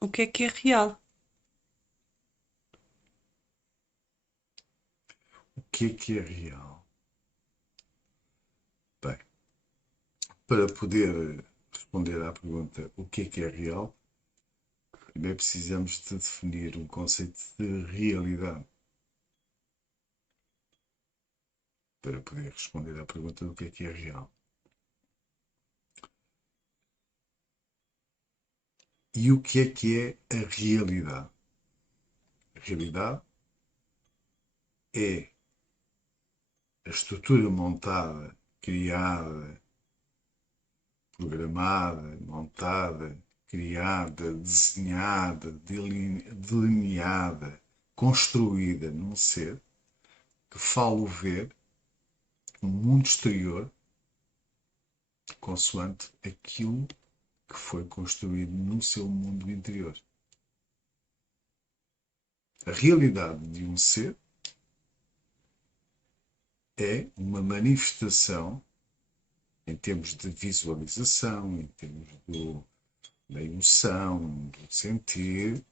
O que é real? O que é real? Bem, para poder responder à pergunta o que é real, primeiro precisamos de definir um conceito de realidade para poder responder à pergunta do que é real. E o que é a realidade? A realidade é a estrutura montada, criada, programada, montada, criada, desenhada, delineada, construída num ser que fala o ver um mundo exterior consoante aquilo que foi construído no seu mundo interior. A realidade de um ser é uma manifestação em termos de visualização, em termos da emoção, do sentir,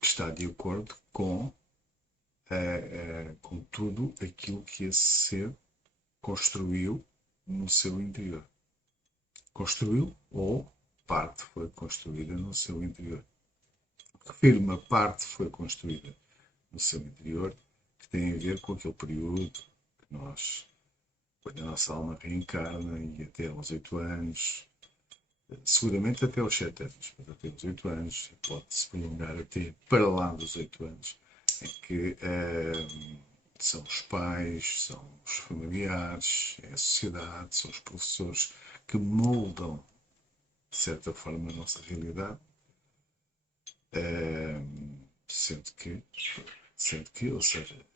que está de acordo com tudo aquilo que esse ser construiu no seu interior. Construiu ou parte foi construída no seu interior. Refiro-me a parte foi construída no seu interior, que tem a ver com aquele período que nós, quando a nossa alma reencarna e até aos 8 anos, seguramente até aos 7 anos, mas até aos 8 anos, pode-se prolongar até para lá dos 8 anos, em que são os pais, são os familiares, é a sociedade, são os professores que moldam, de certa forma, a nossa realidade, sendo que, ou seja,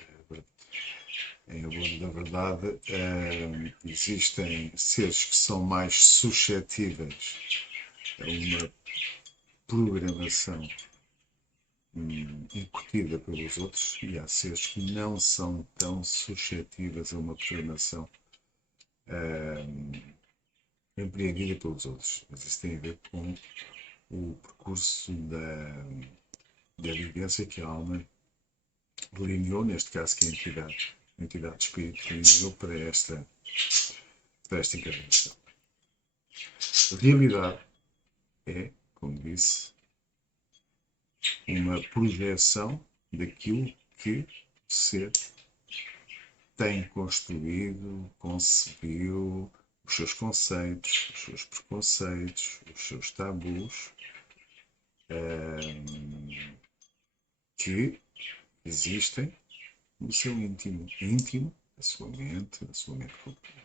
em abuso da verdade, existem seres que são mais suscetíveis a uma programação incutida pelos outros e há seres que não são tão suscetíveis a uma programação empreendida pelos outros. Mas isso tem a ver com o percurso da vivência que a alma delineou, neste caso que é a entidade de espírito delineou para esta encarnação. A realidade é, como disse, uma projeção daquilo que o ser tem construído, concebeu, os seus conceitos, os seus preconceitos, os seus tabus, que existem no seu íntimo. Íntimo, a sua mente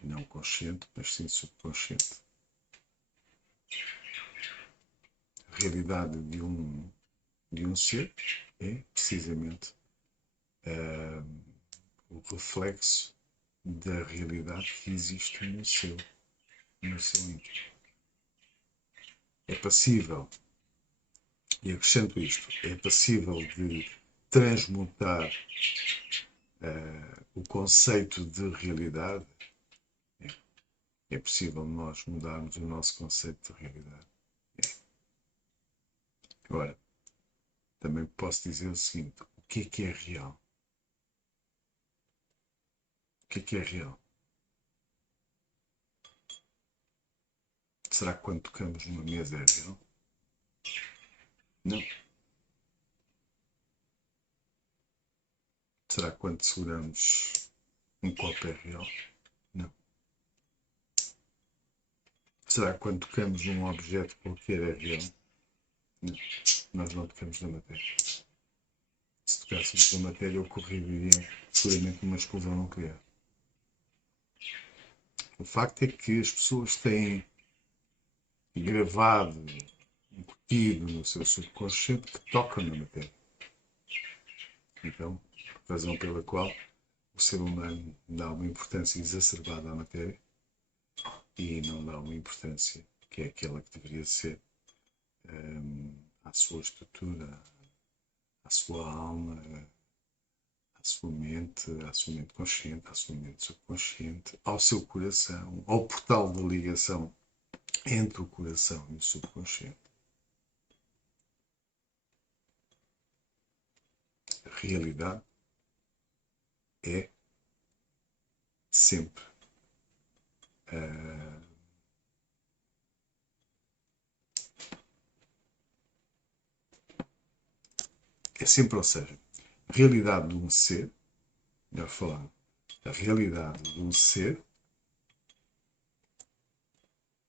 não consciente, mas sim subconsciente. A realidade de um ser é precisamente o reflexo da realidade que existe no seu íntimo. É passível, e acrescento isto, é passível de transmutar o conceito de realidade. É possível nós mudarmos o nosso conceito de realidade. Agora, também posso dizer o seguinte: o que é real? O que é real? Será que quando tocamos numa mesa é real? Não. Será que quando seguramos um copo é real? Não. Será que quando tocamos num objeto qualquer é real? Não. Nós não tocamos na matéria. Se tocássemos na matéria, ocorreria seguramente uma explosão nuclear. O facto é que as pessoas têm gravado, incutido no seu subconsciente que tocam na matéria. Então, razão pela qual o ser humano dá uma importância exacerbada à matéria e não dá uma importância que é aquela que deveria ser à sua estrutura, à sua alma, à sua mente consciente, à sua mente subconsciente, ao seu coração, ao portal de ligação entre o coração e o subconsciente. realidade é sempre ou seja, a realidade de um ser, melhor falando, a realidade de um ser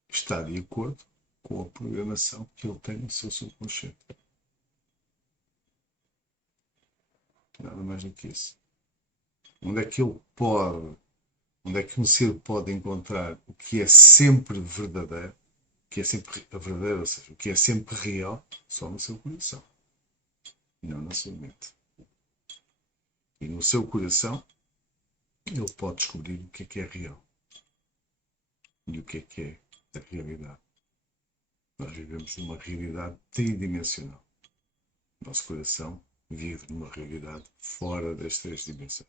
está de acordo com a programação que ele tem no seu subconsciente. Nada mais do que isso. Onde é que ele pode, onde é que um ser pode encontrar o que é sempre verdadeiro, o que é sempre verdadeiro, ou seja, o que é sempre real, só no seu coração, e não na sua mente. E no seu coração, ele pode descobrir o que é real e o que é a realidade. Nós vivemos numa realidade tridimensional. O nosso coração vive numa realidade fora das três dimensões.